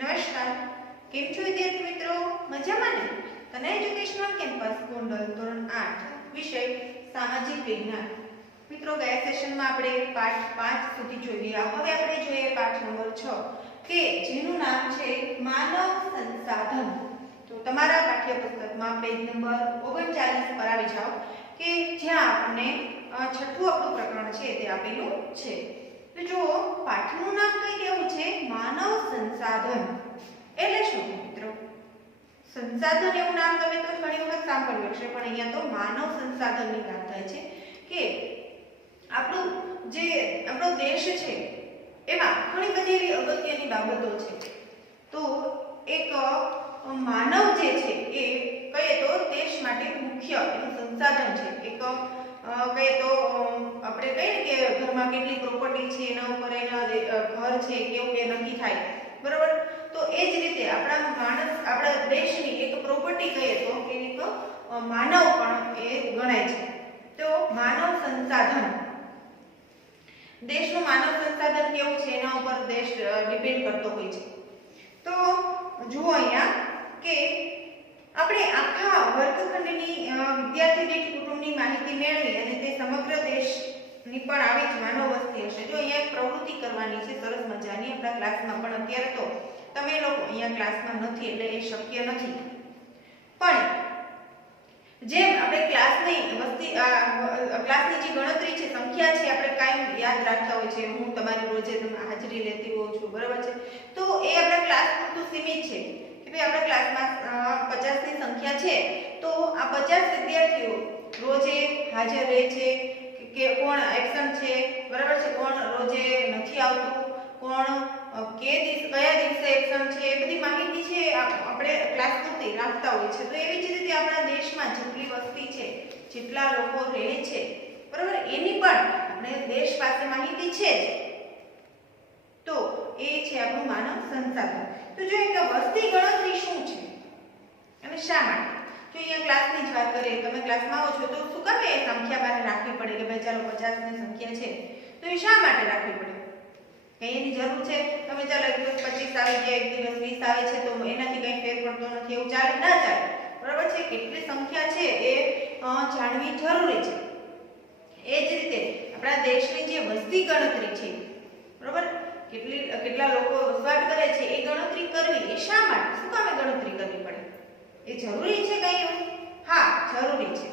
નમસ્કાર, કેમ છો વિદ્યાર્થી મિત્રો? મજામાં ને? તને એજ્યુકેશનલ કેમ્પસ ગોંડલ ધોરણ 8 વિષય સામાજિક વિજ્ઞાન. મિત્રો, ગયા સેશનમાં આપણે પાઠ 5 સુધી જોઈ ગયા. હવે આપણે જોઈએ પાઠ નંબર 6 કે જેનું નામ છે માનવ સંસાધન. તો તમારા પાઠ્યપુસ્તકમાં પેજ નંબર 39 પર આવી જાઓ કે જ્યાં આપણને છઠ્ઠું આપણું પ્રકરણ છે તે આપેલું છે. તો જો પાઠનું નામ કઈ કેવું છે? માનવ સંસાધન. એટલે શું મિત્રો? સંસાધન એવું નામ તમે તો ઘણી વખત સાંભળ્યું હશે, પણ અહીંયા તો માનવ સંસાધનની વાત થાય છે કે આપણો દેશ છે એમાં ઘણી બધી એવી અગત્યની બાબતો છે. તો એક માનવ જે છે એ કહીએ તો દેશ માટે મુખ્ય એનું સંસાધન છે. એક કહીએ તો આપણે કહીએ કે ઘરમાં કેટલી પ્રોપર્ટી છે એના ઉપર એના ઘર છે કેવું એ નક્કી થાય, બરાબર? તો એ જ રીતે આપણા દેશની એક પ્રોપર્ટી કહીએ તો એક માનવ પણ એ ગણાય છે. તો માનવ સંસાધન, દેશનું માનવ સંસાધન કેવું છે એના ઉપર દેશ ડિપેન્ડ કરતો હોય છે. તો જુઓ અહીંયા કે આપણે આખા વર્ગખંડની વિદ્યાર્થી દીઠ કુટુંબની માહિતી મેળવી અને તે સમગ્ર દેશની પણ આવી જ માનવ વસ્તી હશે. જો અહીંયા એક પ્રવૃત્તિ કરવાની છે સરસ મજાની આપણા ક્લાસમાં, પણ અત્યારે તો તમે લોકો અહીંયા ક્લાસમાં નથી એટલે એ શક્ય નથી. પણ જેમ આપણે ક્લાસની જે ગણતરી છે, સંખ્યા છે, આપણે કાયમ યાદ રાખતા હોય છે. હું તમારી રોજે હાજરી લેતી હોઉં છું, બરાબર છે? તો એ આપણા ક્લાસ પૂરતું સીમિત છે કે ભાઈ આપણા ક્લાસમાં 50 ની સંખ્યા છે, તો આ 50 વિદ્યાર્થીઓ રોજે હાજર રહે છે કે કોણ એબસન્ટ છે, બરાબર છે? કોણ રોજે નથી આવતું, કોણ કયા દિવસે એબસન્ટ છે, એ બધી માહિતી છે આપણે ક્લાસ પૂરતી રાખતા હોય છે. તો એવી જ રીતે આપણા દેશમાં જેટલી વસ્તી છે, જેટલા લોકો રહે છે, બરાબર, એની પણ આપણે દેશ પાસે માહિતી છે જ. તો એ છે આપણું માનવ સંસાધન. તો જો એક વસ્તી ગણતરી શું છે અને શા માટે? જો અહીંયા ક્લાસની જ વાત કરીએ, તમે ક્લાસમાં આવો છો તો શું કામ એ સંખ્યા મારે રાખવી પડે કે ભાઈ ચાલો 50 ની સંખ્યા છે, તો એ શા માટે રાખવી પડે? કઈ એની જરૂર છે? તમે ચાલો એક દિવસ 25 આવી જાય, એક દિવસ 20 આવે છે, તો એનાથી કઈ ફેર પડતો નથી, એવું ચાલે ના ચાલે, બરાબર છે? કેટલી સંખ્યા છે એ જાણવી જરૂરી છે. એ જ રીતે આપણા દેશની જે વસ્તી ગણતરી છે, બરાબર, કેટલા લોકો વસવાટ કરે છે એ ગણતરી કરવી. એ શા માટે, શું કામે ગણતરી કરવી પડે? એ જરૂરી છે કઈ? હા, જરૂરી છે,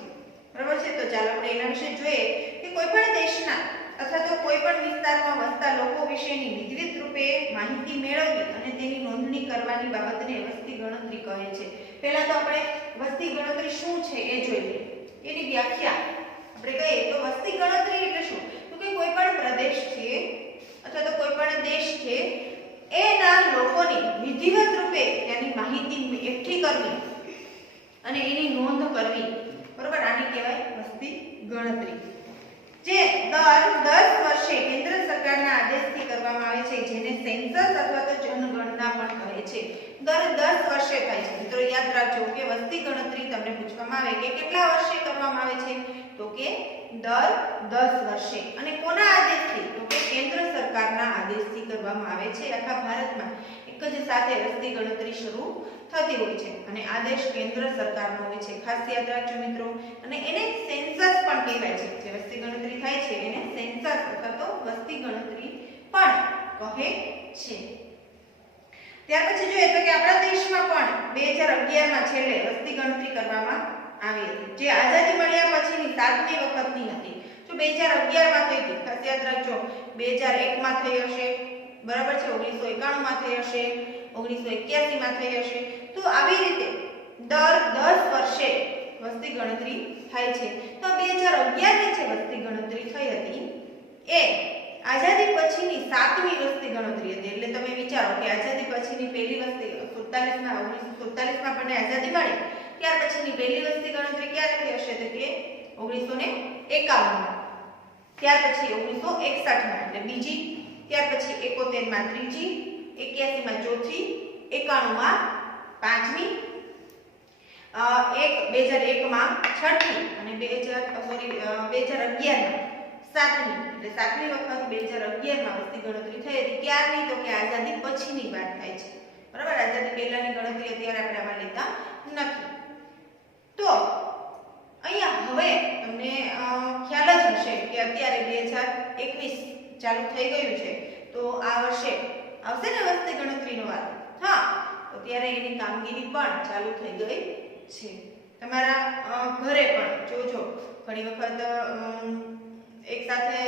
બરાબર છે? તો ચાલો આપણે એના વિશે જોઈએ કે કોઈ પણ દેશના અથવા તો કોઈ પણ વિસ્તારમાં વસતા લોકો વિશેની વિધિવત રૂપે માહિતી મેળવવી અને તેની નોંધણી કરવાની બાબતને વસ્તી ગણતરી કહે છે. પહેલા તો આપણે વસ્તી ગણતરી શું છે એ જોઈ લઈએ. એની વ્યાખ્યા આપણે કહીએ તો વસ્તી ગણતરી એટલે શું? તો કે કોઈ પણ પ્રદેશ છે અથવા તો કોઈ પણ દેશ છે એના લોકોની વિધિવત રૂપે તેની માહિતી એકઠી કરવી અને એની નોંધ કરવી, બરોબર? આની કહેવાય વસ્તી ગણતરી, જે દર 10 વર્ષે કેન્દ્ર સરકારના આદેશથી કરવામાં આવે છે, જેને સેન્સસ અથવા તો જનગણના પણ કહે છે. દર 10 વર્ષે થાય છે. મિત્રો યાદ રાખજો કે વસ્તી ગણતરી તમને પૂછવામાં આવે કે કેટલા વર્ષે કરવામાં આવે છે, તો કે દર 10 વર્ષે. અને કોના આદેશથી? તો કે કેન્દ્ર સરકારના આદેશથી કરવામાં આવે છે. આખા ભારતમાં એક જ સાથે વસ્તી ગણતરી શરૂ થતી હોય છે અને આદેશ કેન્દ્ર સરકારનો હોય છે. ખાસ યાદ રાખજો મિત્રો. અને એને સેન્સસ પણ કહેવાય છે. જે વસ્તી ગણતરી થાય છે એને સેન્સસ અથવા તો વસ્તી ગણતરી પણ કહે છે. ત્યાર પછી જોઈએ તો કે આપણા દેશમાં પણ 2011 માં છેલ્લે વસ્તી ગણતરી કરવામાં આવી હતી, જે આઝાદી મળ્યા પછીની 7મી વખતની હતી. જો 2011 માં થઈ હતી, ખાસ યાદ રાખજો. 2001 માં થઈ હશે, બરાબર છે? 1991 માં થઈ હશે, 1981 માં થઈ હશે. તો આવી રીતે દર 10 વર્ષે વસ્તી ગણતરી થાય છે. તો 2011 ની જે વસ્તી ગણતરી થઈ હતી એ આઝાદી પછીની 7મી વસ્તી ગણતરી હતી. એટલે તમે વિચારો કે આઝાદી પછીની પહેલી વસ્તી 1947 માં આપણને આઝાદી મળી, ત્યાર પછીની પહેલી વસ્તી ગણતરી ક્યારે થઈ હશે? તો કે 1951 માં, ત્યાર પછી 1961 માં એટલે બીજી, ત્યાર પછી 71 માં ત્રીજી, 81 માં ચોથી, 91 માં પાંચમી, 2001 માં છઠ્ઠી અને 2011 માં સાતમી. એટલે સાતમી વખત 2011 માં વસ્તી ગણતરી થઈ હતી. ક્યારની? તો કે આઝાદી પછીની વાત થાય છે, બરાબર, આઝાદી પહેલાની ગણતરી અત્યારે આપણે આમાં લેતા નથી. તો અહીંયા હવે તમને ખ્યાલ જ હશે કે અત્યારે 2021 ચાલુ થઈ ગયું છે, તો આ વર્ષે આવશે ને વસ્તી ગણતરીનો વારો. હા, તો ત્યારે એની કામગીરી પણ ચાલુ થઈ ગઈ છે. તમારા ઘરે પણ જોજો, ઘણી વખત એક સાથે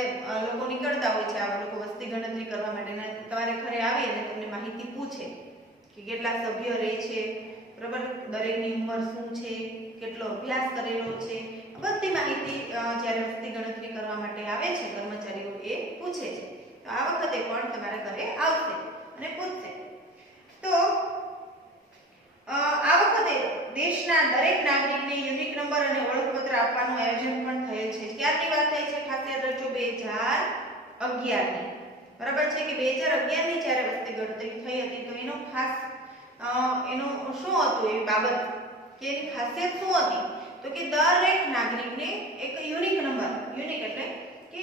લોકો નીકળતા હોય છે, આવા લોકો વસ્તી ગણતરી કરવા માટે, અને તમારે ઘરે આવી અને તમને માહિતી પૂછે કે કેટલા સભ્ય રહે છે, બરાબર, દરેકની ઉંમર શું છે, કેટલો અભ્યાસ કરેલો છે, બધી માહિતી જ્યારે વસ્તી ગણતરી કરવા માટે આવે છે કર્મચારીઓ એ પૂછે છે. તો આ વખતે પણ તમારા ઘરે આવશે અને પૂછશે. તો આ વખતે દેશના દરેક નાગરિકને યુનિક નંબર અને ઓળખપત્ર આપવાનું આયોજન પણ થયેલ છે. ક્યારની વાત થઈ છે? ખાસ યાદ રાખજો, 2011 ની. બરાબર છે કે 2011 ની જ્યારે વસ્તી ગણતરી થઈ હતી, તો એનો ખાસ એનું શું હતું, એ બાબત કે એની ખાસિયત શું હતી, તો કે દરેક નાગરિકને એક યુનિક નંબર, યુનિક એટલે કે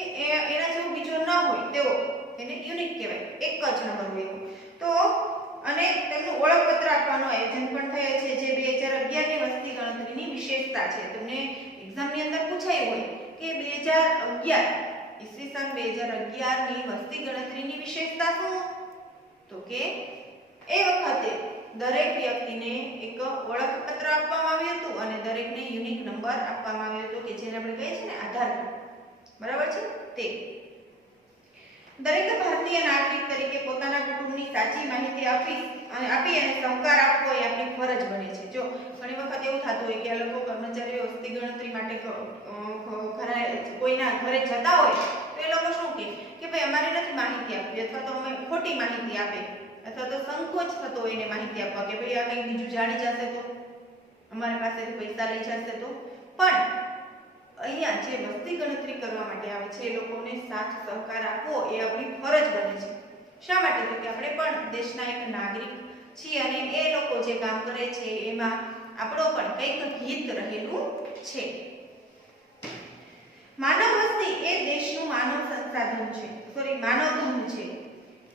એના જેવો બીજો ન હોય તેવો, એને યુનિક કહેવાય, એક જ નંબર હોય એવો. તો અને તેમનું ઓળખપત્ર આપવાનું આયોજન પણ થયેલ છે, જે 2011 ની વસ્તી ગણતરીની વિશેષતા છે. તમને એક્ઝામની અંદર પૂછાયું હોય કે 2011 ઈસવીસન 2011 ની વસ્તી ગણતરીની વિશેષતા શું, તો કે એ વખતે દરેક વ્યક્તિને એક ઓળખપત્ર આપવામાં આવ્યું હતું અને દરેકને યુનિક નંબર આપવામાં આવ્યો હતો, કે જેને આપણે કહીએ છીએ ને આધાર કાર્ડ. બરાબર છે? તે દરેક ભારતીય નાગરિક તરીકે પોતાના કુટુંબની સાચી માહિતી આપી અને સહકાર આપવો એ આપણી ફરજ બને છે. જો ઘણી વખત એવું થતું હોય કે આ લોકો કર્મચારીઓ વસ્તી ગણતરી માટે કોઈના ઘરે જતા હોય, તો એ લોકો શું કે ભાઈ અમારે નથી માહિતી આપવી, અથવા તો અમે ખોટી માહિતી આપે, અથવા તો સંકોચ થતો હોય એને માહિતી આપવા કે ભાઈ આ કંઈ બીજું જાણી જશે તો, અમારી પાસેથી પૈસા લઈ જશે તો. પણ અહીંયા જે વસ્તી ગણતરી કરવા માટે આવે છે, એ લોકોને સાથ સહકાર આપવો એ આપણી ફરજ બને છે. શા માટે? તો કે આપણે પણ દેશના એક નાગરિક છીએ અને એ લોકો જે કામ કરે છે એમાં આપણો પણ કંઈક હિત રહેલું છે. માનવ વસ્તી એ દેશનું માનવ સંસાધન છે, માનવ ધન છે.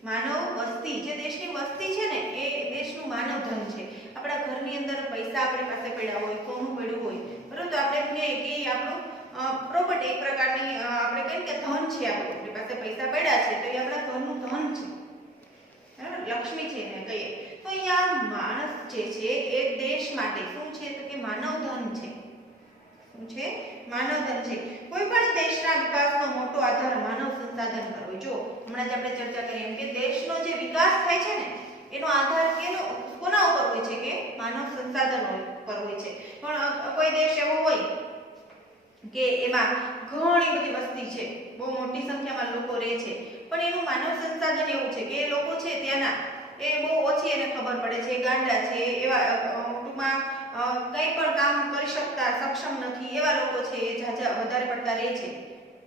માનવ વસ્તી, જે દેશની વસ્તી છે ને, એ દેશનું માનવ ધન છે. આપણા ઘરની અંદર પૈસા આપણી પાસે પડ્યા હોય, સોનું પડ્યું હોય, બરોબર, તો આપણે કહીએ કે આપણું પ્રોપર્ટી, એક પ્રકારની આપણે કહીએ કે ધન છે, આપણી પાસે પૈસા પડ્યા છે, તો એ આપણા ઘરનું ધન છે, બરાબર, લક્ષ્મી છે એને કહીએ. તો અહીંયા માણસ જે છે એ દેશ માટે શું છે, તો કે માનવ ધન છે. શું છે? માનવ ધન છે. કોઈ પણ દેશના વિકાસનો મોટો આધાર માનવ સંસાધન પર હોય. જો હમણાં જ આપણે ચર્ચા કરી એમ કે દેશનો જે વિકાસ થાય છે ને, એનો આધાર કોના ઉપર હોય છે, કે માનવ સંસાધનો પર હોય છે. પણ કોઈ દેશ એવો હોય કે એમાં ઘણી બધી વસ્તી છે, બહુ મોટી સંખ્યામાં લોકો રહે છે, પણ એનું માનવ સંસાધન એવું છે કે એ લોકો છે ત્યાંના એ બહુ ઓછી એને ખબર પડે છે, ગાંડા છે, એવા ટૂંકમાં કંઈ પણ કામ કરી શકતા સક્ષમ નથી, એવા લોકો છે એ વધારે પડતા રહે છે,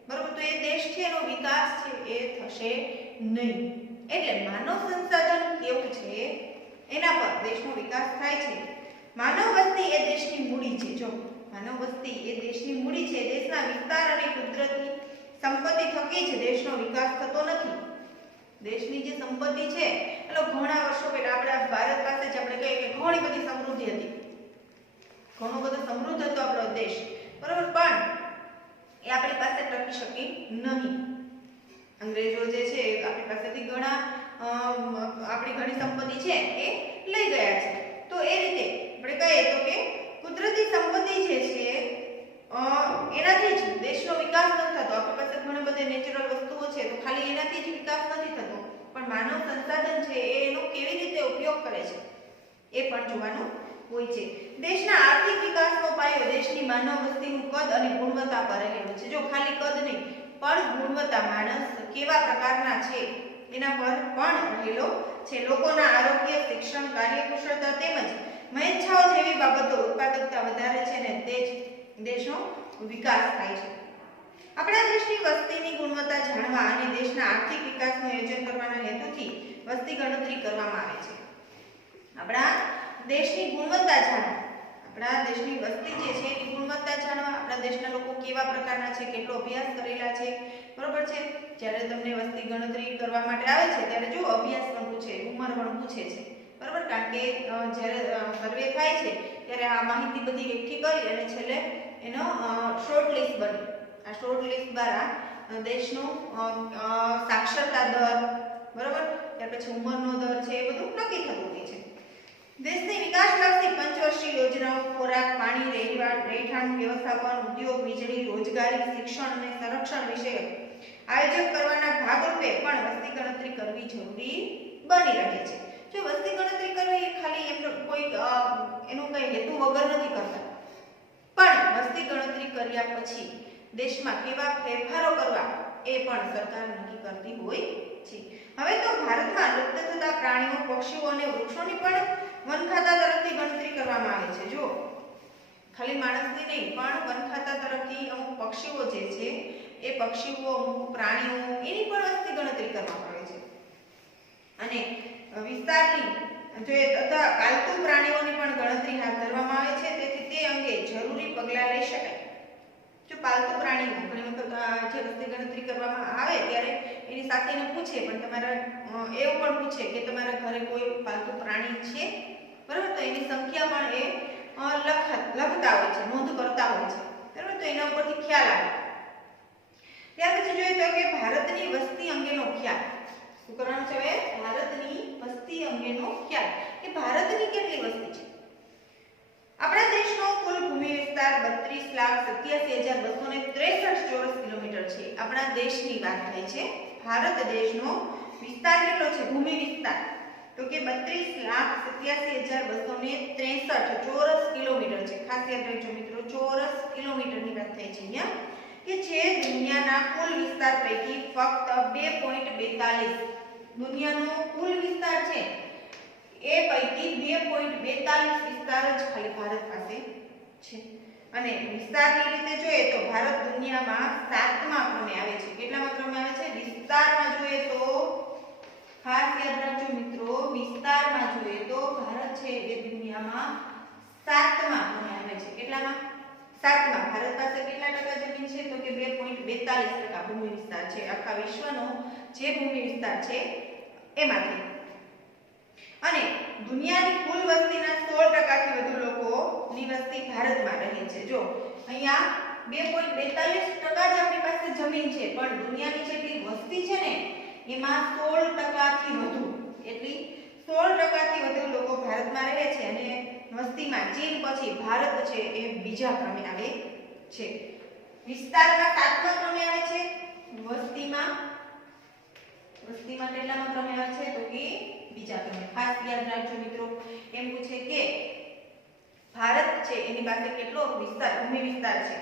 બરોબર. તો એ દેશ છે એનો વિકાસ છે એ થશે નહીં. એટલે માનવ સંસાધન કેવું છે એના પર દેશનો વિકાસ થાય છે. માનવ વસ્તી એ દેશની મૂડી છે. જો માનવ વસ્તી એ દેશની મૂડી છે. દેશના વિસ્તાર અને કુદરતી સંપત્તિ થકી જ દેશનો વિકાસ થતો નથી. દેશની જે સંપત્તિ છે, એટલે ઘણા વર્ષો પહેલા આપણા ભારત પાસે જ આપણે કહીએ કે ઘણી બધી સમૃદ્ધિ હતી, ઘણો બધો સમૃદ્ધ હતો આપણો દેશ, બરોબર, પણ એ આપણી પાસે ટકી શકી નહીં. અંગ્રેજો જે છે આપણી પાસેથી આપણી ઘણી સંપત્તિ છે એ લઈ ગયા છે. તો એ રીતે આપણે કહીએ તો કે કુદરતી સંપત્તિ જે છે એનાથી જ દેશનો વિકાસ નથી થતો. આપણી પાસે ઘણી બધી નેચરલ વસ્તુઓ છે, તો ખાલી એનાથી જ વિકાસ નથી થતો, પણ માનવ સંસાધન છે એનો કેવી રીતે ઉપયોગ કરે છે એ પણ જોવાનું હોય છે. દેશના આર્થિક વિકાસનો પાયો દેશની માનવ વસ્તીનું કદ અને ગુણવત્તા પર રહેલો છે. જો ખાલી કદ નહીં, પણ ગુણવત્તા, માણસ કેવા પ્રકારના છે એના પર પણ રહેલો છે. લોકોના આરોગ્ય, શિક્ષણ, કાર્યકુશળતા તેમજ મહેચ્છાઓ જેવી બાબતો ઉત્પાદકતા વધારે છે ને તે જ દેશનો વિકાસ થાય છે. આપણા દેશની વસ્તીની ગુણવત્તા જાણવા અને દેશના આર્થિક વિકાસનું આયોજન કરવાના હેતુથી વસ્તી ગણતરી કરવામાં આવે છે. આપણા દેશની ગુણવત્તા જાણવા, આપણા દેશની વસ્તી જે છે એની ગુણવત્તા જાણવા, આપણા દેશના લોકો કેવા પ્રકારના છે, કેટલો અભ્યાસ કરેલા છે, બરોબર છે. જ્યારે તમને વસ્તી ગણતરી કરવા માટે આવે છે ત્યારે જો અભ્યાસ પણ પૂછે, ઉંમર પણ પૂછે છે, બરાબર, કારણ કે જ્યારે સર્વે થાય છે ત્યારે આ માહિતી બધી એકઠી કરી અને છેલ્લે એનો શોર્ટ લિસ્ટ બને. આ શોર્ટ લિસ્ટ દ્વારા દેશનો સાક્ષરતા દર, બરાબર, ત્યાર પછી ઉંમરનો દર છે એ બધું નક્કી થતું હોય છે. દેશની વિકાસલક્ષી પંચવર્ષીય યોજનાઓ ખોરાક, પાણી, રહેઠાણ વ્યવસ્થાપન, ઉદ્યોગ, વીજળી, રોજગારી, શિક્ષણ અને સંરક્ષણ વિશે આયોજન કરવાના ભાગરૂપે પણ વસ્તી ગણતરી કરવી જરૂરી બની રહે છે. જો વસ્તી ગણતરી કરવી એ ખાલી એમનો કોઈ એનો કઈ હેતુ વગર નથી કરતા, પણ વસ્તી ગણતરી કર્યા પછી દેશમાં કેવા ફેરફારો કરવા એ પણ સરકાર નક્કી કરતી હોય છે. હવે તો ભારતમાં લુપ્ત થતા પ્રાણીઓ, પક્ષીઓ અને વૃક્ષોની પણ વન ખાતા તરફથી ગણતરી કરવામાં આવે છે. જો ખાલી માણસની નહીં પણ વન ખાતા તરફથી અમુક પક્ષીઓ જે છે એ પક્ષીઓ, અમુક પ્રાણીઓ એની પણ વસ્તી ગણતરી કરવામાં આવે છે. અને વિસ્તારની તથા પાલતુ પ્રાણીઓની પણ ગણતરી હાથ ધરવામાં આવે છે. તેથી તે અંગે જરૂરી પગલાં લઈ શકાય. જો પાલતુ પ્રાણીઓ ઘણી વખત જે વસ્તી ગણતરી કરવામાં આવે ત્યારે એની સાથે એને પૂછે, પણ તમારા એવું પણ પૂછે કે તમારા ઘરે કોઈ પાલતુ પ્રાણી છે, બરાબર, તો એની સંખ્યા પણ એ લખતા હોય છે, નોંધ કરતા હોય છે, બરાબર, તો એના ઉપરથી ખ્યાલ આવે. ત્યાર પછી જોઈએ તો કે ભારતની વસ્તી અંગેનો ખ્યાલ. શું કરવાનું છે? હવે ભારતની વસ્તી અંગેનો ખ્યાલ કે ભારતની કેટલી વસ્તી છે. આપણા દેશનો કુલ ભૂમિ વિસ્તાર 32,87,263 ચોરસ કિલોમીટર છે. આપણા દેશની વાત થઈ છે. ભારત દેશનો વિસ્તાર કેટલો છે? ભૂમિ વિસ્તાર તો કે 32,87,263 ચોરસ કિલોમીટર છે. ખાસ યાદ રાખજો મિત્રો, ચોરસ કિલોમીટરની વાત થઈ છે અહીંયા, કે જે દુનિયાના કુલ વિસ્તાર પૈકી ફક્ત 2.42 દુનિયાનો કુલ વિસ્તાર છે એ પૈકી 2.42 વિસ્તાર જ ખાલી ભારત પાસે છે. અને વિસ્તારની રીતે જોઈએ તો ભારત દુનિયામાં 7મા ક્રમે આવે છે. કેટલામા ક્રમે આવે છે? વિસ્તારમાં જોઈએ તો ખાસ યાદ રાખજો મિત્રો, વિસ્તારમાં જોઈએ તો ભારત છે એ દુનિયામાં 7મા ક્રમે આવે છે. કેટલામાં? 7મા. ભારત પાસે કેટલા ટકા જમીન છે? તો કે 2.42% ભૂમિ વિસ્તાર છે. આખા વિશ્વનો જે ભૂમિ વિસ્તાર છે એમાંથી. અને દુનિયાની કુલ વસ્તીના 16% થી વધુ લોકોની વસ્તી ભારતમાં રહે છે. જો અહીંયા 2.42% જ આપણી પાસે જમીન છે, પણ દુનિયાની જેટલી વસ્તી છે ને એમાં 16% થી વધુ, એટલી 16% થી વધુ લોકો ભારતમાં રહે છે. અને વસ્તીમાં ચીન પછી ભારત છે એ બીજા ક્રમે આવે છે. વિસ્તારમાં 7મા ક્રમે આવે છે. વસ્તીમાં કેટલામા ક્રમે આવે છે? તો કે બીજા ક્રમે. ખાસ યાદ રાખજો મિત્રો, એમ પૂછે કે ભારત છે એની પાસે કેટલો વિસ્તાર, ભૂમિ વિસ્તાર છે?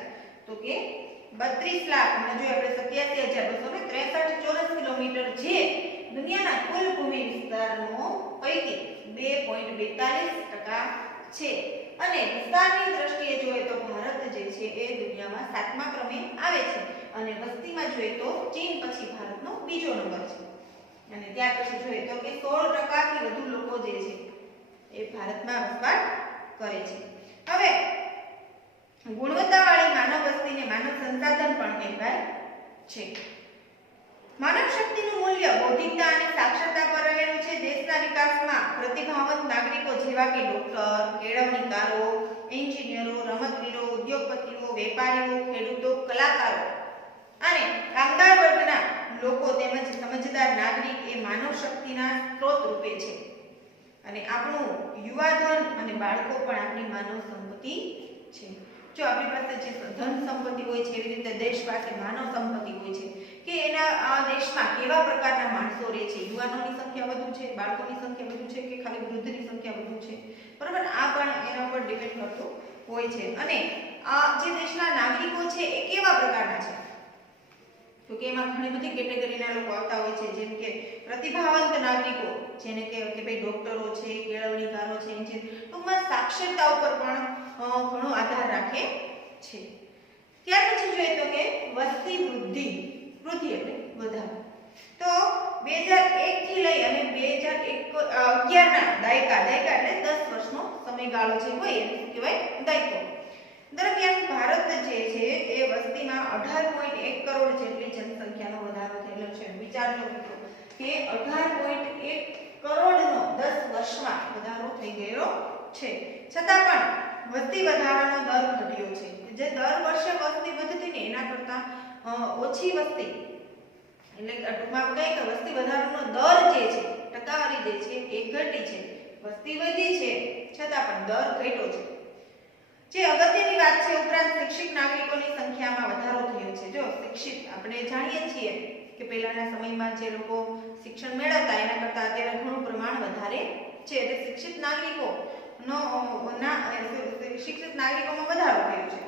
તો કે 32 લાખ અને જો આપણે 87,263 ચોરસ કિલોમીટર જે દુનિયાના કુલ ભૂમિ વિસ્તારનો પૈકી 2.42% છે. અને વિસ્તારની દ્રષ્ટિએ જોઈએ તો ભારત જે છે એ દુનિયામાં 7મા ક્રમે આવે છે. અને વસ્તીમાં જોઈએ તો ચીન પછી ભારતનો બીજો નંબર છે. અને ત્યાર પછી જોઈએ તો કે 16% થી વધુ લોકો જે છે એ ભારતમાં વસવાટ કરે છે. હવે ગુણવત્તાવાળી માનવ વસ્તીને માનવ સંસાધન પણ કહેવાય છે. માનવ શક્તિનું મૂલ્ય બૌદ્ધિકતા અને સાક્ષરતા પર રહેલું છે. દેશના વિકાસમાં પ્રતિભાવંત નાગરિકો જેવા કે ડોક્ટર, કેળવણીકારો, એન્જિનિયરો, રમતવીરો, ઉદ્યોગપતિઓ, વેપારીઓ, ખેડૂતો, કલાકારો અને કામદાર વર્ગના લોકો તેમજ સમજદાર નાગરિક એ માનવ શક્તિના સ્ત્રોત રૂપે છે. અને આપણું યુવાધન અને બાળકો પણ આપણી માનવ સંપત્તિ છે. જો આપણી પાસે જે ધન સંપત્તિ હોય છે એવી રીતે દેશ પાસે માનવ સંપત્તિ હોય છે કે એના દેશમાં કેવા પ્રકારના માણસો રહે છે. યુવાનોની સંખ્યા વધુ છે, બાળકોની સંખ્યા વધુ છે કે ખાલી વૃદ્ધની સંખ્યા વધુ છે, બરાબર, આ પણ એના ઉપર ડિપેન્ડ કરતો હોય છે. અને આ જે દેશના નાગરિકો છે એ કેવા પ્રકારના છે? તો કે એમાં ઘણી બધી કેટેગરીના લોકો આવતા હોય છે. જેમ કે પ્રતિભાવંત નાગરિકો, જેને કે ભાઈ ડોક્ટરો છે, કેળવણીકારો છે, ટૂંકમાં સાક્ષરતા ઉપર પણ ઘણો આધાર રાખે છે. ત્યાર પછી જોઈએ તો કે વસ્તી વૃદ્ધિ એટલે વધારો. તો 2001 થી લઈ અને 2011 ના દાયકા એટલે 10 વર્ષનો સમયગાળો જે હોય એને શું કહેવાય? દાયકો દરમિયાન ભારત જે છે એ વસ્તીમાં 18.1 કરોડ જેટલી જનસંખ્યાનો વધારો થયેલો છે. વિચારજો મિત્રો કે 18.1 કરોડનો 10 વર્ષમાં વધારો થઈ ગયો છે. છતાં પણ વસ્તી વધારાનો દર ઘટ્યો છે. જે દર વર્ષે વસ્તી વધતી ને એના કરતા ઓછી વસ્તી, એટલે ટૂંકમાં કહીએ કે વસ્તી વધારાનો દર જે છે, ટકાવારી જે છે એ ઘટી છે. વસ્તી વધી છે છતાં પણ દર ઘટ્યો છે, જે અગત્યની વાત છે. ઉપરાંત શિક્ષિત નાગરિકોની સંખ્યામાં વધારો થયો છે. જો શિક્ષિત, આપણે જાણીએ છીએ કે પહેલાના સમયમાં જે લોકો શિક્ષણ મેળવતા એના કરતાં અત્યારે ઘણું પ્રમાણ વધારે છે. એટલે શિક્ષિત નાગરિકોમાં વધારો થયો છે.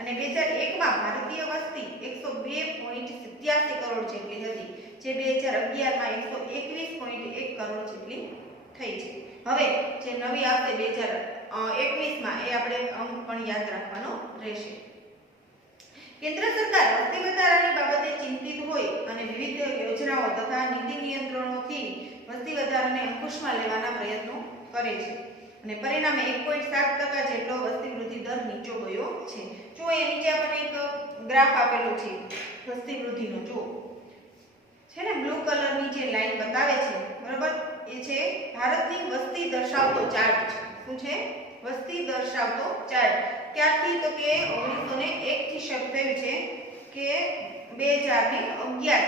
અને 2001માં ભારતીય વસ્તી 102.87 કરોડ જેટલી હતી, જે 2011માં 121.1 કરોડ જેટલી થઈ છે. હવે જે નવી આવશે 2021માં એ આપણે અંક પણ યાદ રાખવાનો રહેશે. કેન્દ્ર સરકાર વસ્તી વધારાની બાબતે ચિંતિત હોય અને વિવિધ યોજનાઓ તથા નીતિ નિયંત્રણોથી વસ્તી વધારાને અંકુશમાં લેવાના પ્રયત્નો કરે છે અને પરિણામે 1.7% જેટલો વસ્તી વૃદ્ધિ દર નીચો ગયો છે. જો એ નીચે આપણને એક ગ્રાફ આપેલો છે વસ્તી વૃદ્ધિનો, જો છે ને બ્લુ કલરની જે લાઈન બતાવે છે, બરાબર, એ છે ભારતની વસ્તી દર્શાવતો ચાર્ટ છે. શું છે? વસ્તી દર્શાવતો ચાર્ટ. ક્યારથી? તો કે 1901 થી શરૂ થયું છે કે 2011 સુધી.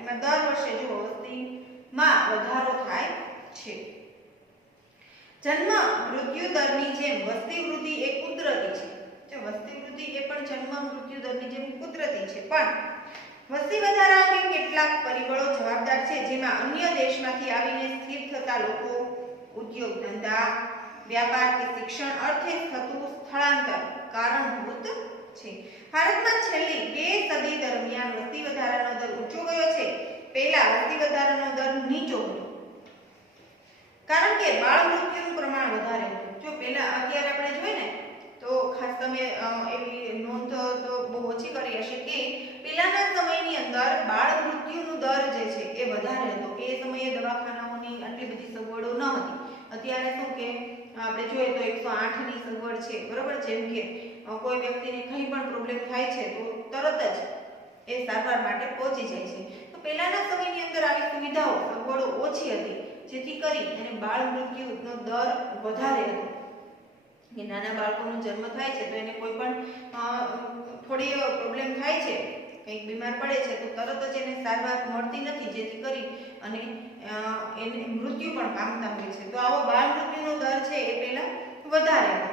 એમાં દર વર્ષે જો વસ્તીમાં વધારો થાય છે. જન્મ મૃત્યુ દરની જેમ વસ્તી વૃદ્ધિ એ કુદરતી છે. જો વસ્તી વૃદ્ધિ એ પણ જન્મ મૃત્યુ દરની જેમ કુદરતી છે, પણ વસ્તી વધારા અંગે કેટલાક પરિબળો જવાબદાર છે, જેમાં અન્ય દેશમાંથી આવીને સ્થિર થતા લોકો, ઉદ્યોગ ધંધા, વ્યાપાર કે શિક્ષણ અર્થે થતું સ્થળાંતર કારણભૂત છે. ભારતમાં છેલ્લી 2 સદી દરમિયાન વસ્તી વધારાનો દર ઊંચો ગયો છે. પહેલા વસ્તી વધારાનો દર નીચો હતો, કારણ કે બાળ મૃત્યુનું પ્રમાણ વધારે હતું. જો પહેલા, અત્યારે આપણે જોઈએ ને તો ખાસ તમે એવી નોંધ તો બહુ ઓછી કરી હશે કે પહેલાના સમયની અંદર બાળ મૃત્યુનો દર જે છે એ વધારે હતો. એ સમયે દવાખાનાઓની આટલી બધી સગવડો ન હતી. અત્યારે શું કે આપણે જોઈએ તો 108 ની સગવડ છે, બરાબર. જેમ કે કોઈ વ્યક્તિને કંઈ પણ પ્રોબ્લેમ થાય છે તો તરત જ એ સારવાર માટે પહોંચી જાય છે. તો પહેલાના સમયની અંદર આવી સુવિધાઓ, સગવડો ઓછી હતી, જેથી કરી અને બાળ મૃત્યુનો દર વધારે હતો. કે નાના બાળકોનો જન્મ થાય છે તો એને કોઈ પણ થોડી પ્રોબ્લેમ થાય છે, કંઈક બીમાર પડે છે તો તરત જ એને સારવાર મળતી નથી, જેથી કરી અને એને મૃત્યુ પણ પામતા હોય છે. તો આવો બાળ મૃત્યુનો દર છે એ પહેલા વધારે હતો.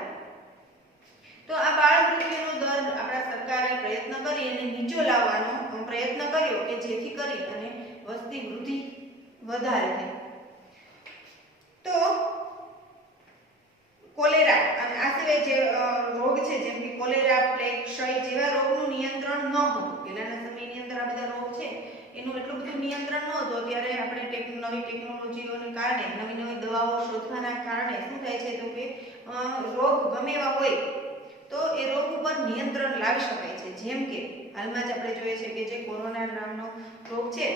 તો આ બાળ મૃત્યુનો દર આપણા સરકારે પ્રયત્ન કરી અને નીચો લાવવાનો પ્રયત્ન કર્યો કે જેથી કરી અને વસ્તી વૃદ્ધિ વધારે થાય. તો કોલેરા અને આ સિવાય જે રોગ છે, જેમ કે કોલેરા, પ્લેગ, ક્ષય જેવા રોગનું નિયંત્રણ ન હતું. પહેલાના સમયની અંદર આ બધા રોગ છે એનું એટલું બધું નિયંત્રણ ન હતું. અત્યારે આપણે નવી ટેકનોલોજીઓને કારણે, નવી દવાઓ શોધવાના કારણે શું થાય છે તો કે રોગ ગમે એવા હોય તો એ રોગ ઉપર નિયંત્રણ લાવી શકાય છે. જેમ કે હાલમાં જ આપણે જોઈએ છે કે જે કોરોના નામનો રોગ છે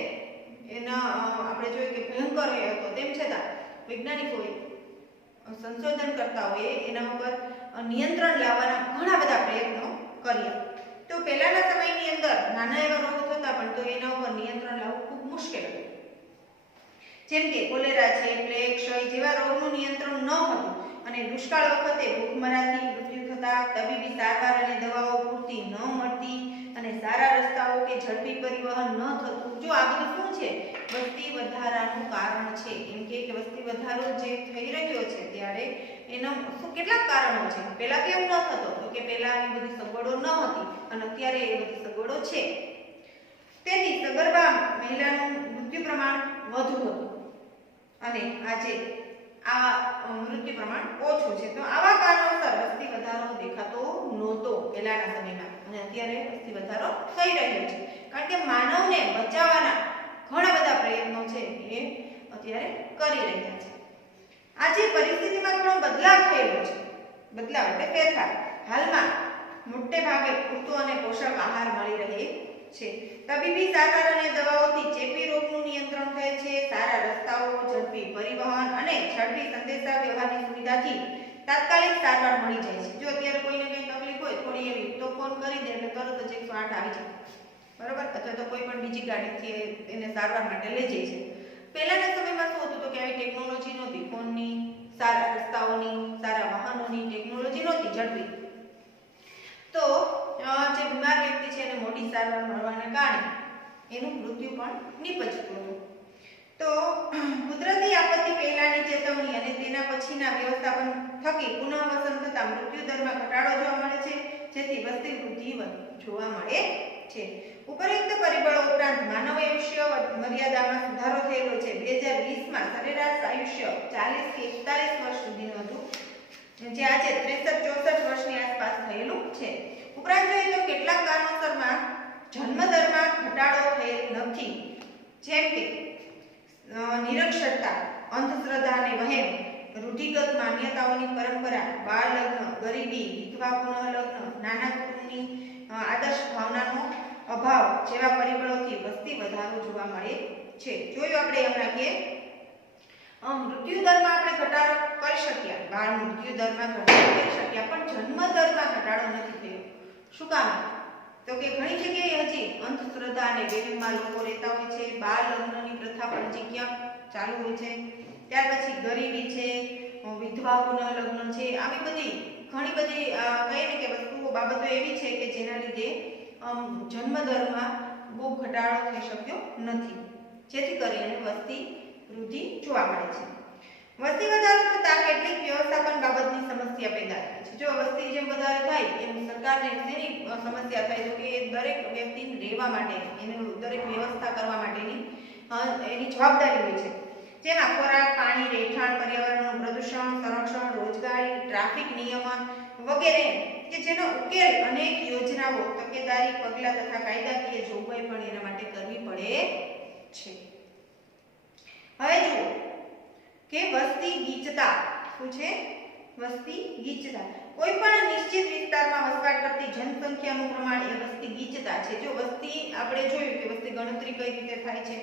એના આપણે જોઈએ કે ભયંકર હતો, તેમ છતાં વૈજ્ઞાનિકોએ, સંશોધન કરતાઓએ એના ઉપર નિયંત્રણ લાવવાના ઘણા બધા પ્રયત્નો કર્યા. તો પહેલાના સમયની અંદર નાના એવા રોગ થતા પણ તો એના ઉપર નિયંત્રણ લાવવું ખૂબ મુશ્કેલ હતું. જેમ કે કોલેરા છે, પ્લેગ, ક્ષય જેવા રોગનું નિયંત્રણ ન હતું અને દુષ્કાળ વખતે ભૂખમરાથી મૃત્યુ થતા, તબીબી સારવાર અને દવાઓ પૂરતી ન મળતી અને સારા રસ્તાઓ કે ઝડપી પરિવહન ન થતું. જો આ બધું શું છે? વસ્તી વધારાનું કારણ છે. એમ કે વસ્તી વધારો જે થઈ રહ્યો છે ત્યારે એના કેટલાક કારણો છે. પહેલા કેમ ન થતો? તો કે પહેલા એ બધી સગવડો ન હતી અને અત્યારે એ બધી સગવડો છે. તેથી સગર્ભા મહિલાનું મૃત્યુ પ્રમાણ વધુ હતું અને આજે આ મૃત્યુ પ્રમાણ ઓછું છે. તો આવા કારણોસર વસ્તી વધારો દેખાતો નહોતો પહેલાના સમયમાં, અને અત્યારે વસ્તી વધારો થઈ રહ્યો છે. કારણ કે માનવને બચાવવાના ઘણા બધા પ્રયત્નો છે એ અત્યારે કરી રહ્યા છે. આજે પરિસ્થિતિમાં ઘણો બદલાવ થયેલો છે. બદલાવ એટલે ફેરફાર. હાલમાં મોટે ભાગે પૂરતો અને પોષક આહાર મળી રહે છે. તબીબી સારવાર અને દવાઓથી ચેપી રોગનું નિયંત્રણ થાય છે. સારા રસ્તાઓ, ઝડપી પરિવહન અને ઝડપી સંદેશા વ્યવહારની સુવિધાથી તાત્કાલિક સારવાર મળી જાય છે. જો અત્યારે કોઈને કંઈ તકલીફ હોય થોડી એવી, તો ફોન કરી દે એટલે તરત જ 108 આવી જાય, બરાબર. અથવા તો કોઈ પણ બીજી ગાડીથી એને સારવાર માટે લઈ જાય છે. પહેલાના સમયમાં શું હતું તો કે આવી ટેકનોલોજી નહોતી, ફોનની, સારા રસ્તાઓની, સારા વાહનોની ટેકનોલોજી નહોતી ઝડપી. તો જે બીમાર વ્યક્તિ છે એને મોટી સારવાર મળવાના કારણે એનું મૃત્યુ પણ નિપજતું હતું. તો કુદરતી આપત્તિ પહેલાની ચેતવણી અને તેના પછીના વ્યવસ્થાપન થકી પુનઃવસન થતા મૃત્યુ દરમાં ઘટાડો જોવા મળે છે, જેથી વસ્તી વૃદ્ધિ જોવા મળે છે. ઉપરોક્ત પરિબળો ઉપરાંત માનવ આયુષ્ય મર્યાદામાં સુધારો થયેલો છે. 2020માં સરેરાશ આયુષ્ય 40 થી 41 વર્ષ સુધીનું હતું, જે આજે 63-64 વર્ષની આસપાસ થયેલું છે. ઉપરાંત જોઈએ તો કેટલાક કારણોસરમાં જન્મદરમાં ઘટાડો થયેલ નથી, જેમ કે નિરક્ષરતા, અંધશ્રદ્ધા અને વહેમ, રૂઢિગત માન્યતાઓની પરંપરા, બાળ લગ્ન, ગરીબી, વિધવા પુનઃલગ્ન, નાના કુટુંબની આદર્શ ભાવનાનો અભાવ જેવા પરિબળોથી વસ્તી વધારો જોવા મળે છે. જોયું આપણે હમણાં કે મૃત્યુ દરમાં આપણે ઘટાડો કરી શક્યા, બાળ મૃત્યુ દરમાં ઘટાડો કરી શક્યા, પણ જન્મ દરમાં ઘટાડો નથી થયો. શું કામ? તો કે ઘણી જગ્યાએ હજી અંધશ્રદ્ધા અને વહેમમાં લોકો રહેતા હોય છે. બાળ લગ્નની પ્રથા પણ હજી ક્યાં ચાલુ હોય છે. ત્યાર પછી ગરીબી છે, વિધવા પુનઃલગ્ન છે, આવી બધી ઘણી બધી કહીએ ને કે વસ્તુઓ, બાબતો એવી છે કે જેના લીધે જન્મ દરમાં બહુ ઘટાડો થઈ શક્યો નથી, જેથી કરીને વસ્તી વૃદ્ધિ જોવા મળે છે. વસ્તી વધારો થતાં કેટલીક વ્યવસ્થાપન બાબતની સમસ્યા પેદા થાય છે. જો વસ્તી જેમ વધારે થાય એમ સરકારને શેની સમસ્યા થાય તો કે દરેક વ્યક્તિને રહેવા માટે, એને દરેક વ્યવસ્થા કરવા માટેની એની જવાબદારી હોય છે. જેમાં ખોરાક, પાણી, રહેઠાણ, પર્યાવરણનું પ્રદૂષણ, સંરક્ષણ, રોજગારી, ટ્રાફિક નિયમન વગેરે કે જેનો ઉકેલ અનેક યોજનાઓ, તકેદારી, પગલાં તથા કાયદાકીય જોગવાઈ પણ એના માટે કરવી પડે છે. હવે જુઓ કે વસ્તી ગીચતા શું છે? વસ્તી ગીચતા કોઈ પણ નિશ્ચિત વિસ્તારમાં વસવાટ કરતી જનસંખ્યાનું પ્રમાણ એ વસ્તી ગીચતા છે. જો વસ્તી આપણે જોયું કે વસ્તી ગણતરી કઈ રીતે થાય છે,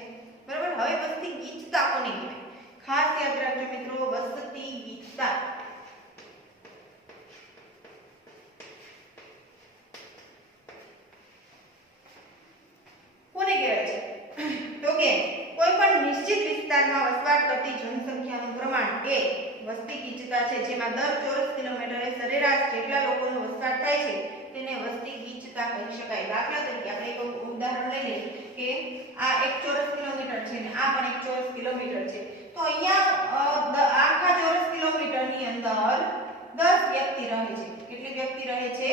બરાબર. હવે વસ્તી ગીચતા કોને કહેવાય? ખાસ યાદ રાખજો મિત્રો, વસ્તી ગીચતા કોને કહેવાય છે? તો કે કોઈ પણ નિશ્ચિત વિસ્તારમાં વસવાટ કરતી જનસંખ્યાનું પ્રમાણ એ વસ્તી ગીચતા છે, જેમાં દર ચોરસ કિલોમીટરે સરેરાશ જેટલા લોકોનો વસવાટ થાય છે તેને વસ્તી ગીચતા કહી શકાય. દાખલા તરીકે આપણે એક ઉદાહરણ લઈ લઈએ કે આ 1 ચોરસ કિલોમીટર છે ને આ પણ 1 ચોરસ કિલોમીટર છે. તો અહીંયા આખા ચોરસ કિલોમીટરની અંદર 10 વ્યક્તિ રહે છે. કેટલી વ્યક્તિ રહે છે?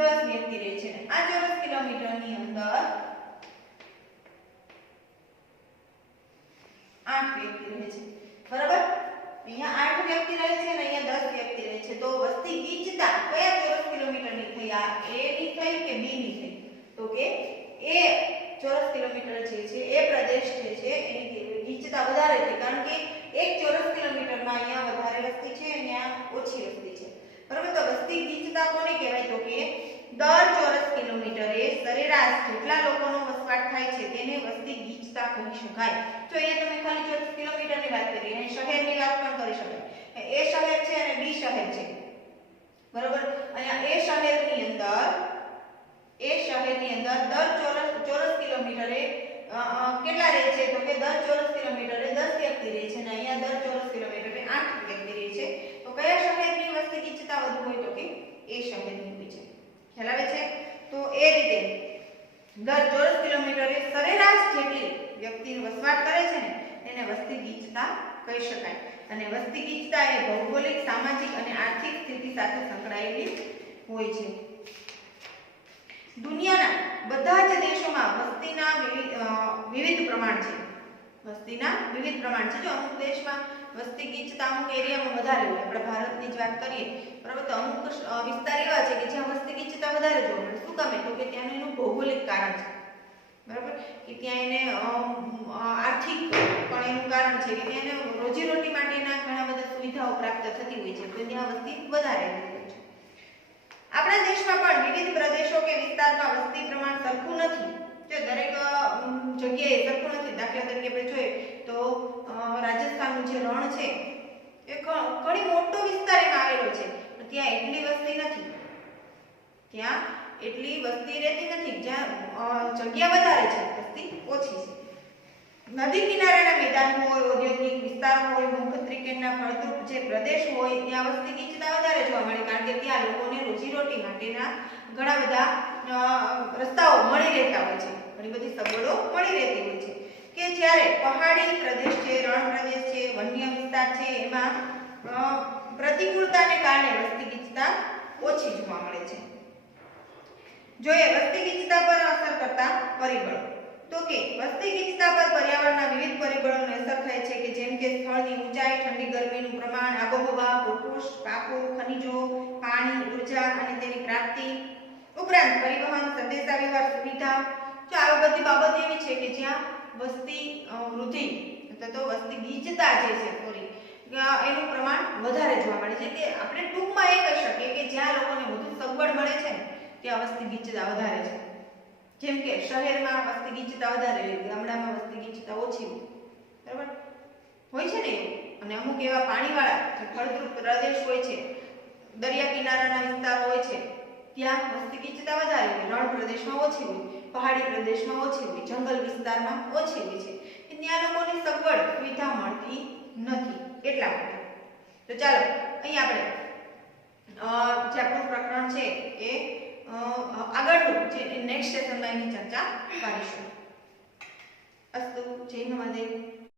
10 વ્યક્તિ રહે છે. આ ચોરસ કિલોમીટરની અંદર 8 વ્યક્તિ રહે છે, બરાબર. અહીંયા 8 વ્યક્તિ રહે છે અને અહીંયા 10 વ્યક્તિ રહે છે. તો વસ્તી ગીચતા કયા ચોરસ કિલોમીટરની થઈ? આ A ની થઈ કે B ની થઈ? તો કે A ચોરસ કિલોમીટર જે છે એ પ્રદેશ જે છે એની ગીચતા વધારે છે, કારણ કે 1 ચોરસ કિલોમીટરમાં અહીંયા વધારે વસ્તી છે અને અહીંયા ઓછી વસ્તી છે, બરાબર. તો વસ્તી ગીચતા કોને કહેવાય? તો કે દર ચોરસ કિલોમીટરે સરેરાશ જેટલા લોકોનો વસવાટ થાય છે તેને વસ્તી ગીચતા કહી શકાય. જો અહીંયા તમે ખાલી ચોરસ કિલોમીટરની વાત કરી, અને શહેરની વાત પણ કરી શકાય. A શહેર છે અને B શહેર છે, બરાબર. અને A શહેરની અંદર દર ચોરસ કિલોમીટરે કેટલા રહે છે? તો કે દર ચોરસ કિલોમીટરે 10 વ્યક્તિ રહે છે અને અહીંયા દર ચોરસ કિલોમીટરે 8 વ્યક્તિ રહે છે. તો કયા શહેરની વસ્તી ગીચતા વધુ હોય? તો કે A શહેરની હોય છે. ખ્યાલ આવે છે? તો એ રીતે દર ચોરસ કિલોમીટરે સરેરાશ જેટલી વ્યક્તિ વસવાટ કરે છે ને તેને વસ્તી ગીચતા કહી શકાય. અને વસ્તી ગીચતા એ ભૌગોલિક, સામાજિક અને આર્થિક સ્થિતિ સાથે સંકળાયેલી હોય છે. દુનિયાના બધા જ દેશોમાં વસ્તીના વિવિધ પ્રમાણ છે. વસ્તીના વિવિધ પ્રમાણ છે. જો અમુક દેશમાં વસ્તી ગીચતા અમુક એરિયામાં વધારે હોય, આપણે ભારતની જ વાત કરીએ, બરાબર. તો અમુક વિસ્તાર એવા છે કે જ્યાં વસ્તી ગીચતા વધારે જોવા મળે. શું કામ? તો કે ત્યાંનું એનું ભૌગોલિક કારણ છે, બરાબર. કે ત્યાં એને આર્થિક પણ એનું કારણ છે કે ત્યાં એને રોજીરોટી માટેના ઘણા બધા સુવિધાઓ પ્રાપ્ત થતી હોય છે, તો ત્યાં વસ્તી વધારે હોય છે. આપણા દેશમાં પણ વિવિધ પ્રદેશો કે વિસ્તારમાં વસ્તી પ્રમાણ સરખું નથી. જો દરેક જગ્યાએ સરખું નથી. દાખલા તરીકે આપણે જોઈએ તો રાજસ્થાનનું જે રણ છે એ ઘણી મોટો વિસ્તાર એમાં આવેલો છે, પણ ત્યાં એટલી વસ્તી નથી, ત્યાં એટલી વસ્તી રહેતી નથી. જ્યાં જગ્યા વધારે છે વસ્તી ઓછી છે. નદી કિનારાના મેદાન હોય, ઔદ્યોગિક વિસ્તાર હોય, મુખ્યત્વે કેન્દ્રના ફળદ્રુપ જે પ્રદેશ હોય ત્યાં વસ્તી ગીચતા વધારે જોવા મળે, કારણ કે ત્યાં લોકોને રોજીરોટી માટેના ઘણા બધા રસ્તાઓ મળી રહેતા હોય છે, ઘણી બધી સગવડો મળી રહેતી હોય છે. કે જ્યારે પહાડી પ્રદેશ છે, રણ પ્રદેશ છે, વન્ય વિસ્તાર છે, એમાં પ્રતિકૂળતાને કારણે વસ્તી ગીચતા ઓછી જોવા મળે છે. જોઈએ વસ્તી ગીચતા પર અસર કરતા પરિબળો. તો કે વસ્તી ગીચતા પર પર્યાવરણના વિવિધ પરિબળોની અસર થાય છે, કે જેમ કે સ્થળની ઊંચાઈ, ઠંડી ગરમીનું પ્રમાણ, આબોહવા, ભૂપૃષ્ઠ, પાકો, ખનિજો, પાણી, ઉર્જા અને તેની પ્રાપ્તિ, ઉપરાંત પરિવહન, સંદેશાવ્યવહાર સુવિધા. જો આવી બધી બાબત એવી છે કે જ્યાં વસ્તી વૃદ્ધિ અથવા તો વસ્તી ગીચતા જે છે એનું પ્રમાણ વધારે જોવા મળે છે. કે આપણે ટૂંકમાં એ કહી શકીએ કે જ્યાં લોકોને વધુ સગવડ મળે છે ને ત્યાં વસ્તી ગીચતા વધારે છે. જેમ કે શહેરમાં વસ્તી ગીચતા વધારે હોય, ગામડામાં વસ્તી ગીચતા ઓછી હોય, બરાબર હોય છે ને એવું. અને અમુક એવા પાણીવાળા જે ફળદ્રુપ પ્રદેશ હોય છે, દરિયા કિનારાના વિસ્તારો હોય છે, ત્યાં વસ્તી ગીચતા વધારે હોય, રણ પ્રદેશમાં ઓછી હોય, પહાડી પ્રદેશમાં ઓછી હોય, જંગલ વિસ્તારમાં ઓછી હોય છે. ત્યાં લોકોની સગવડ સુવિધા મળતી નથી એટલા માટે. તો ચાલો અહીં આપણે જે આપણું પ્રકરણ છે એ આગળનું જે નેક્સ્ટ સેશનમાં એની ચર્ચા કરીશું. અસ્તુ. જય મહાદેવ.